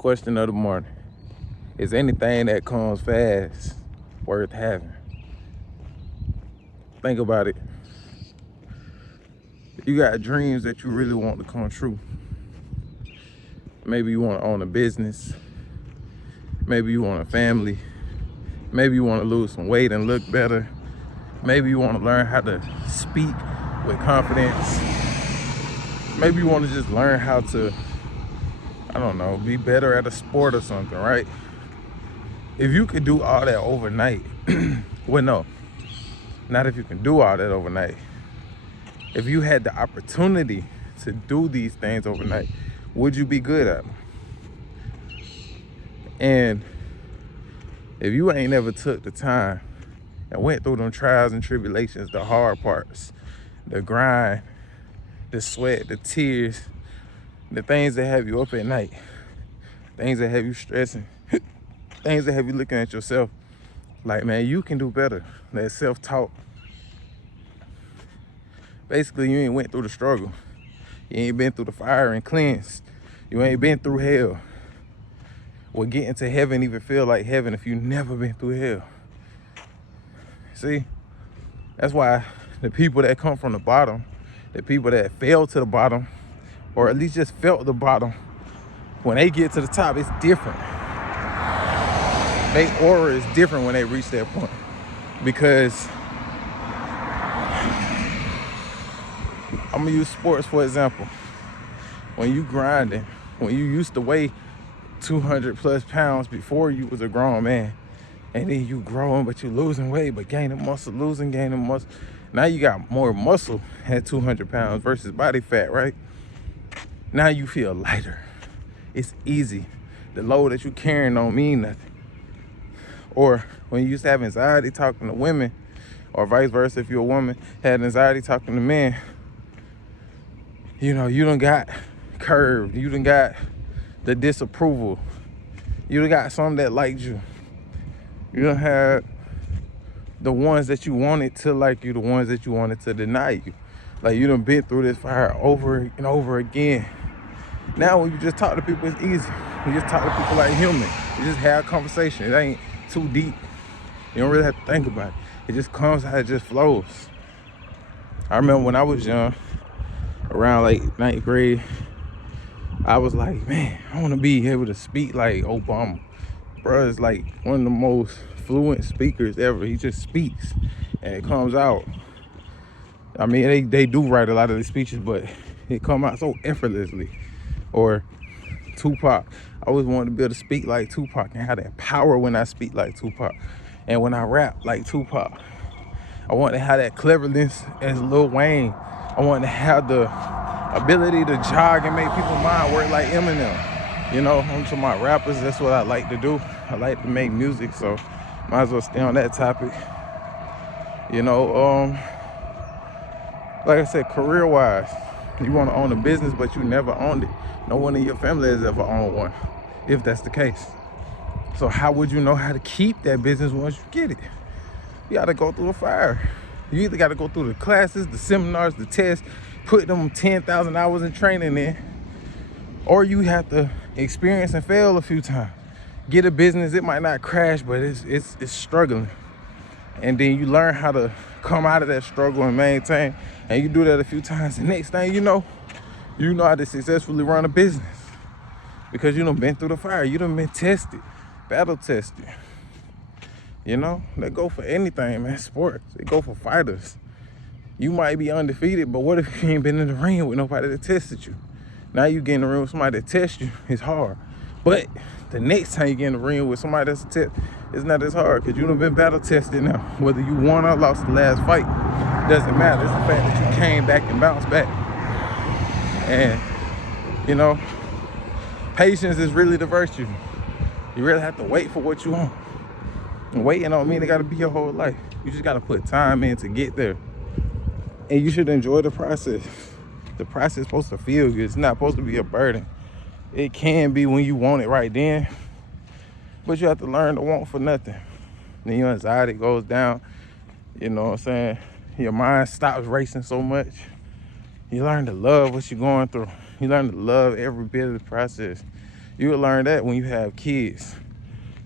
Question of the morning. Is anything that comes fast worth having? Think about it. You got dreams that you really want to come true. Maybe you want to own a business. Maybe you want a family. Maybe you want to lose some weight and look better. Maybe you want to learn how to speak with confidence. Maybe you want to just learn how to, I don't know, be better at a sport or something, right? If you could do all that overnight, well, no, not if you can do all that overnight. If you had the opportunity to do these things overnight, would you be good at them? And if you ain't never took the time and went through them trials and tribulations, the hard parts, the grind, the sweat, the tears, the things that have you up at night, things that have you stressing, things that have you looking at yourself like, man, you can do better. That self-talk. Basically, you ain't went through the struggle. You ain't been through the fire and cleansed. You ain't been through hell. Will getting to heaven even feel like heaven if you never been through hell? See, that's why the people that come from the bottom, the people that fell to the bottom, or at least just felt the bottom, when they get to the top, it's different. Their aura is different when they reach that point. Because I'm gonna use sports for example. When you grinding, when you used to weigh 200 plus pounds before you was a grown man, and then you growing, but you losing weight, but gaining muscle, gaining muscle. Now you got more muscle at 200 pounds versus body fat, right? Now you feel lighter. It's easy. The load that you carrying don't mean nothing. Or when you used to have anxiety talking to women, or vice versa, if you're a woman, had anxiety talking to men, you know, you done got curved, you done got the disapproval, you done got some that liked you, you done had the ones that you wanted to like you, the ones that you wanted to deny you. Like, you done been through this fire over and over again. Now when you just talk to people, it's easy. You just talk to people like human. You just have a conversation. It ain't too deep. You don't really have to think about it. It just comes how it just flows. I remember when I was young, around like ninth grade, I was like, man, I want to be able to speak like Obama. Bro is like one of the most fluent speakers ever. He just speaks and it comes out. I mean, they do write a lot of the speeches, but it come out so effortlessly. Or Tupac. I always wanted to be able to speak like Tupac and have that power when I speak like Tupac. And when I rap like Tupac, I want to have that cleverness as Lil Wayne. I want to have the ability to jog and make people's mind work like Eminem. You know, I'm talking about rappers. That's what I like to do. I like to make music, so might as well stay on that topic. You know, like I said, career-wise, you want to own a business, but you never owned it. No one in your family has ever owned one, if that's the case. So how would you know how to keep that business once you get it? You got to go through a fire. You either got to go through the classes, the seminars, the tests, put them 10,000 hours in training in, or you have to experience and fail a few times. Get a business, it might not crash, but it's struggling. And then you learn how to come out of that struggle and maintain. And you do that a few times. The next thing you know how to successfully run a business. Because you done been through the fire. You done been tested, battle tested. You know, they go for anything, man. Sports, they go for fighters. You might be undefeated, but what if you ain't been in the ring with nobody that tested you? Now you get in the ring with somebody that tests you, it's hard. But the next time you get in the ring with somebody that's a test, it's not as hard because you done been battle tested now. Whether you won or lost the last fight, doesn't matter. It's the fact that you came back and bounced back. And, you know, patience is really the virtue. You really have to wait for what you want. And waiting don't mean it got to be your whole life. You just got to put time in to get there. And you should enjoy the process. The process is supposed to feel good. It's not supposed to be a burden. It can be when you want it right then, but you have to learn to want for nothing. Then your anxiety goes down. You know what I'm saying? Your mind stops racing so much. You learn to love what you're going through. You learn to love every bit of the process. You'll learn that when you have kids,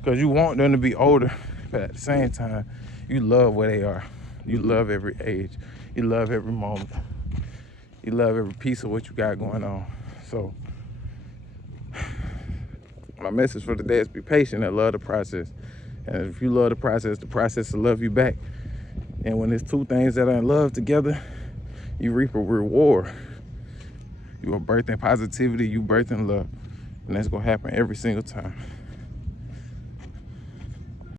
because you want them to be older, but at the same time, you love where they are. You love every age. You love every moment. You love every piece of what you got going on. So my message for today is be patient and love the process. And if you love the process will love you back. And when there's two things that are in love together, you reap a reward. You are birthing positivity, you birthing love. And that's gonna happen every single time.